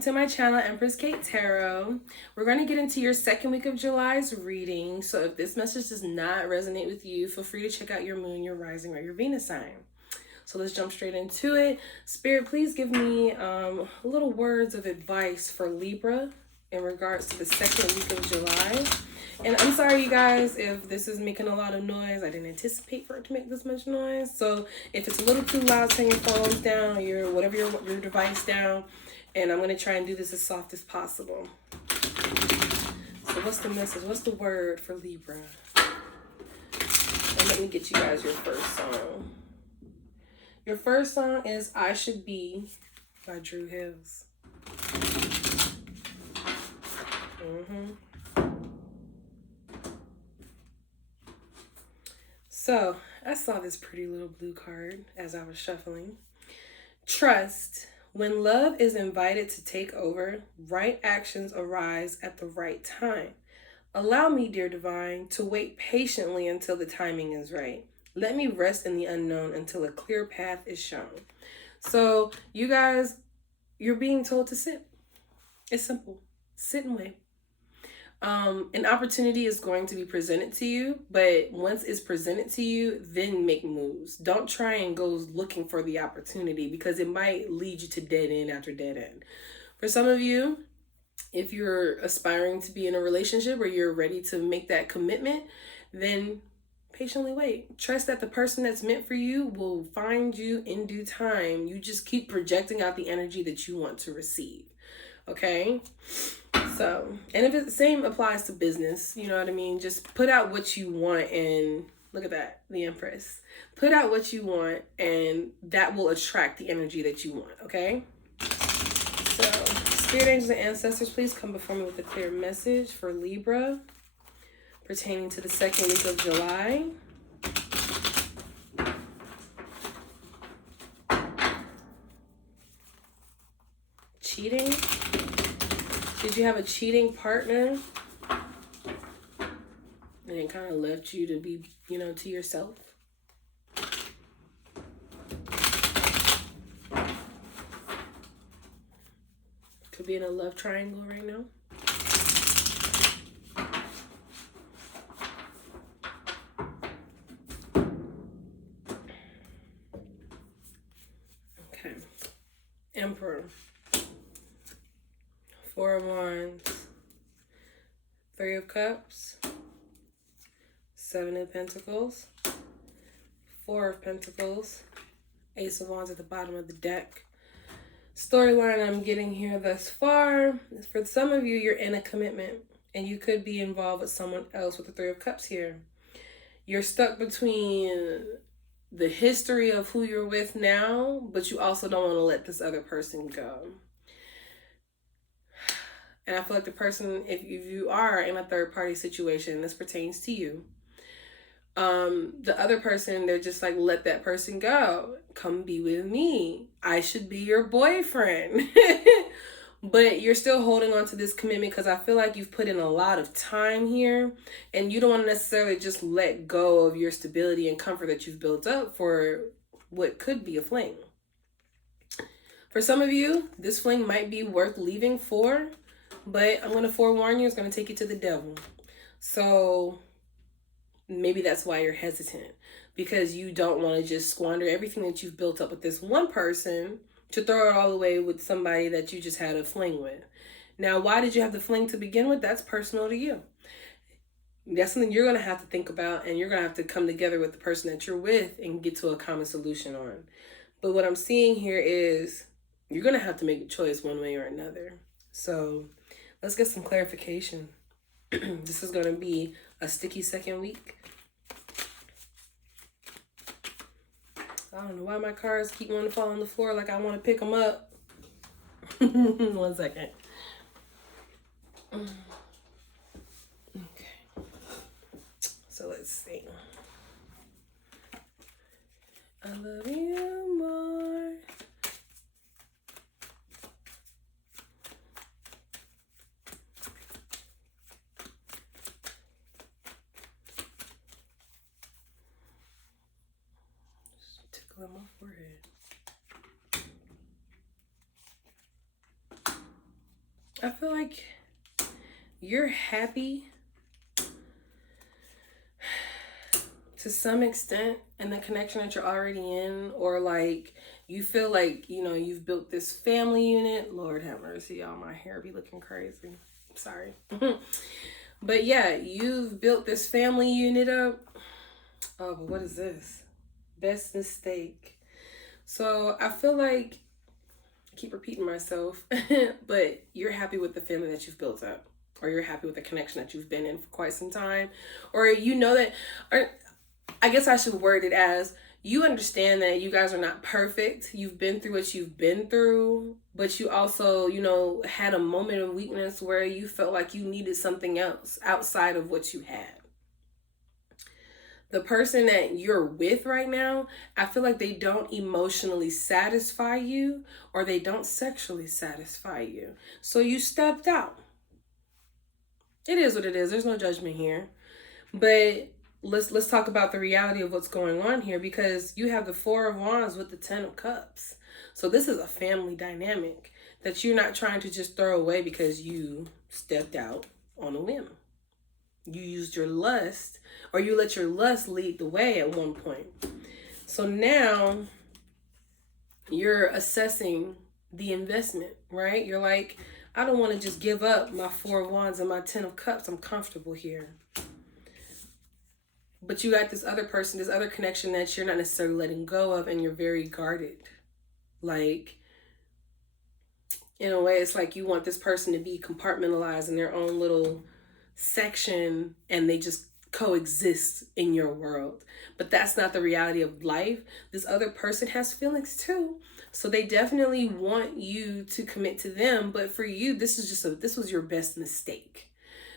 welcome to my channel, Empress Kate Tarot. We're going to get into your second week of July's reading. So if this message does not resonate with you, feel free to check out your moon, your rising, or your Venus sign. So let's jump straight into it. Spirit, please give me little words of advice for Libra in regards to the second week of July. And I'm sorry, you guys, if this is making a lot of noise. I didn't anticipate for it to make this much noise. So if it's a little too loud, turn your phones down, or your device down. And I'm going to try and do this as soft as possible. So what's the message? What's the word for Libra? And let me get you guys your first song. Your first song is I Should Be by Drew Hills. So, I saw this pretty little blue card as I was shuffling. Trust. When love is invited to take over, right actions arise at the right time. Allow me, dear divine, to wait patiently until the timing is right. Let me rest in the unknown until a clear path is shown. So, you guys, you're being told to sit. It's simple. Sit and wait. An opportunity is going to be presented to you, but once it's presented to you, then make moves. Don't try and go looking for the opportunity because it might lead you to dead end after dead end. For some of you, if you're aspiring to be in a relationship or you're ready to make that commitment, then patiently wait. Trust that the person that's meant for you will find you in due time. You just keep projecting out the energy that you want to receive. Okay? So, and if it's the same applies to business, you know what I mean? Just put out what you want and look at that, the Empress. Put out what you want and that will attract the energy that you want, okay? So, Spirit Angels and Ancestors, please come before me with a clear message for Libra pertaining to the second week of July. Cheating. Did you have a cheating partner and it kind of left you to be, to yourself? Could be in a love triangle right now. Okay. Emperor. Four of Wands, Three of Cups, Seven of Pentacles, Four of Pentacles, Ace of Wands at the bottom of the deck. Storyline I'm getting here thus far is for some of you, you're in a commitment and you could be involved with someone else with the Three of Cups here. You're stuck between the history of who you're with now, but you also don't want to let this other person go. And I feel like the person, if you are in a third party situation, this pertains to you. The other person, they're just like, let that person go. Come be with me. I should be your boyfriend. But you're still holding on to this commitment because I feel like you've put in a lot of time here and you don't want to necessarily just let go of your stability and comfort that you've built up for what could be a fling. For some of you, this fling might be worth leaving for. But I'm going to forewarn you, it's going to take you to the devil. So maybe that's why you're hesitant. Because you don't want to just squander everything that you've built up with this one person to throw it all away with somebody that you just had a fling with. Now, why did you have the fling to begin with? That's personal to you. That's something you're going to have to think about. And you're going to have to come together with the person that you're with and get to a common solution on. But what I'm seeing here is you're going to have to make a choice one way or another. So let's get some clarification. This is going to be a sticky second week. I don't know why my cards keep wanting to fall on the floor like I want to pick them up. 1 second. Okay. So let's see. I love you more. On my forehead. I feel like you're happy to some extent in the connection that you're already in, or like you feel like, you know, you've built this family unit. Lord have mercy, y'all, my hair be looking crazy. Sorry. But yeah, you've built this family unit up. Oh, but what is this? Best mistake. So I feel like I keep repeating myself, but you're happy with the family that you've built up, or you're happy with the connection that you've been in for quite some time, or you know that, or I guess I should word it as you understand that you guys are not perfect. You've been through what you've been through, but you also, you know, had a moment of weakness where you felt like you needed something else outside of what you had. The person that you're with right now, I feel like they don't emotionally satisfy you, or they don't sexually satisfy you. So you stepped out. It is what it is. There's no judgment here. But let's talk about the reality of what's going on here, because you have the Four of Wands with the Ten of Cups. So this is a family dynamic that you're not trying to just throw away because you stepped out on a whim. You used your lust, or you let your lust lead the way at one point. So now you're assessing the investment, right? You're like, I don't want to just give up my Four of Wands and my Ten of Cups. I'm comfortable here. But you got this other person, this other connection that you're not necessarily letting go of, and you're very guarded. Like, in a way, it's like you want this person to be compartmentalized in their own little section, and they just coexist in your world. But that's not the reality of life. This other person has feelings too. So they definitely want you to commit to them. But for you, this was your best mistake.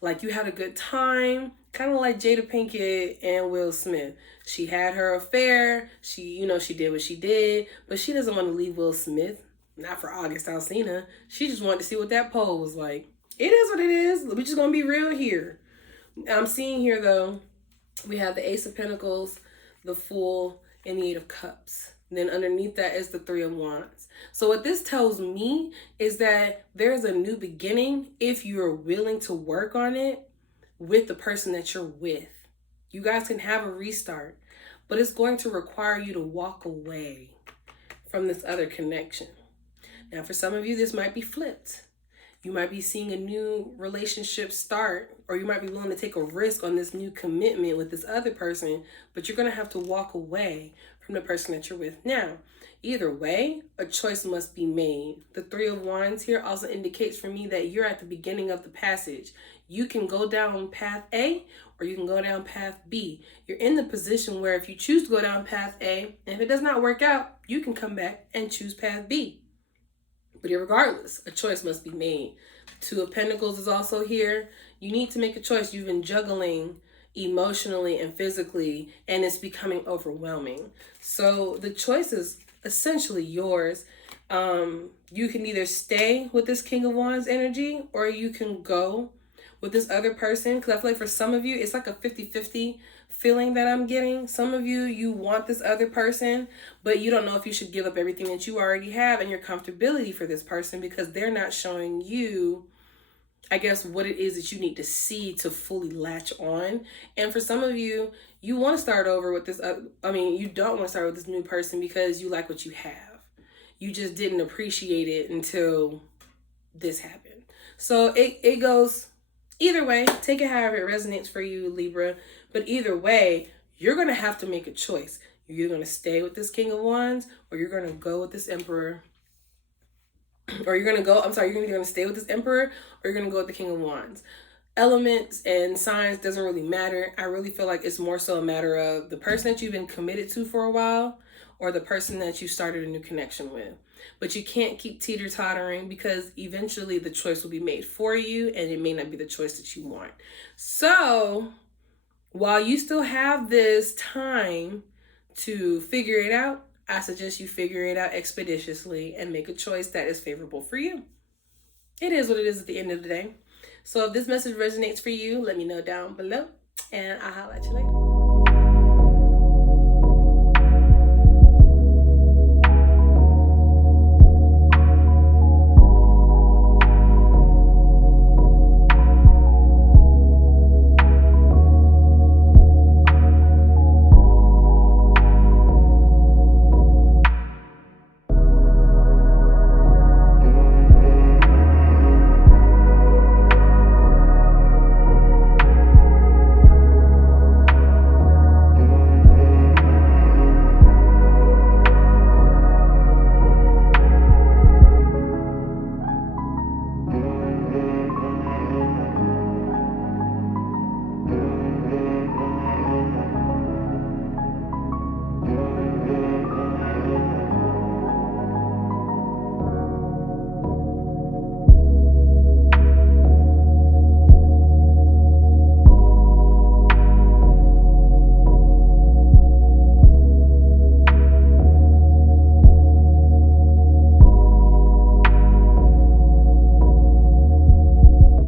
Like, you had a good time, kind of like Jada Pinkett and Will Smith. She had her affair. She did what she did, but she doesn't want to leave Will Smith. Not for August Alsina. She just wanted to see what that pole was like. It is what it is. We're just going to be real here. I'm seeing here, though, we have the Ace of Pentacles, the Fool, and the Eight of Cups. And then underneath that is the Three of Wands. So what this tells me is that there's a new beginning if you're willing to work on it with the person that you're with. You guys can have a restart, but it's going to require you to walk away from this other connection. Now, for some of you, this might be flipped. You might be seeing a new relationship start, or you might be willing to take a risk on this new commitment with this other person, but you're going to have to walk away from the person that you're with now. Either way, a choice must be made. The Three of Wands here also indicates for me that you're at the beginning of the passage. You can go down path A, or you can go down path B. You're in the position where if you choose to go down path A, and if it does not work out, you can come back and choose path B. But regardless, a choice must be made. Two of Pentacles is also here. You need to make a choice. You've been juggling emotionally and physically, and it's becoming overwhelming. So the choice is essentially yours. You can either stay with this King of Wands energy, or you can go with this other person. Because I feel like for some of you, it's like a 50-50 feeling that I'm getting. Some of you, you want this other person, but you don't know if you should give up everything that you already have and your comfortability for this person, because they're not showing you, I guess, what it is that you need to see to fully latch on. And for some of you, you want to start over with this. You don't want to start with this new person because you like what you have. You just didn't appreciate it until this happened. So it goes either way. Take it however it resonates for you, Libra. But either way, you're going to have to make a choice. You're going to stay with this King of Wands, or you're going to go with this Emperor. You're either going to stay with this Emperor, or you're going to go with the King of Wands. Elements and signs doesn't really matter. I really feel like it's more so a matter of the person that you've been committed to for a while, or the person that you started a new connection with. But you can't keep teeter-tottering, because eventually the choice will be made for you, and it may not be the choice that you want. So while you still have this time to figure it out, I suggest you figure it out expeditiously and make a choice that is favorable for you. It is what it is at the end of the day. So if this message resonates for you, let me know down below, and I'll holler at you later.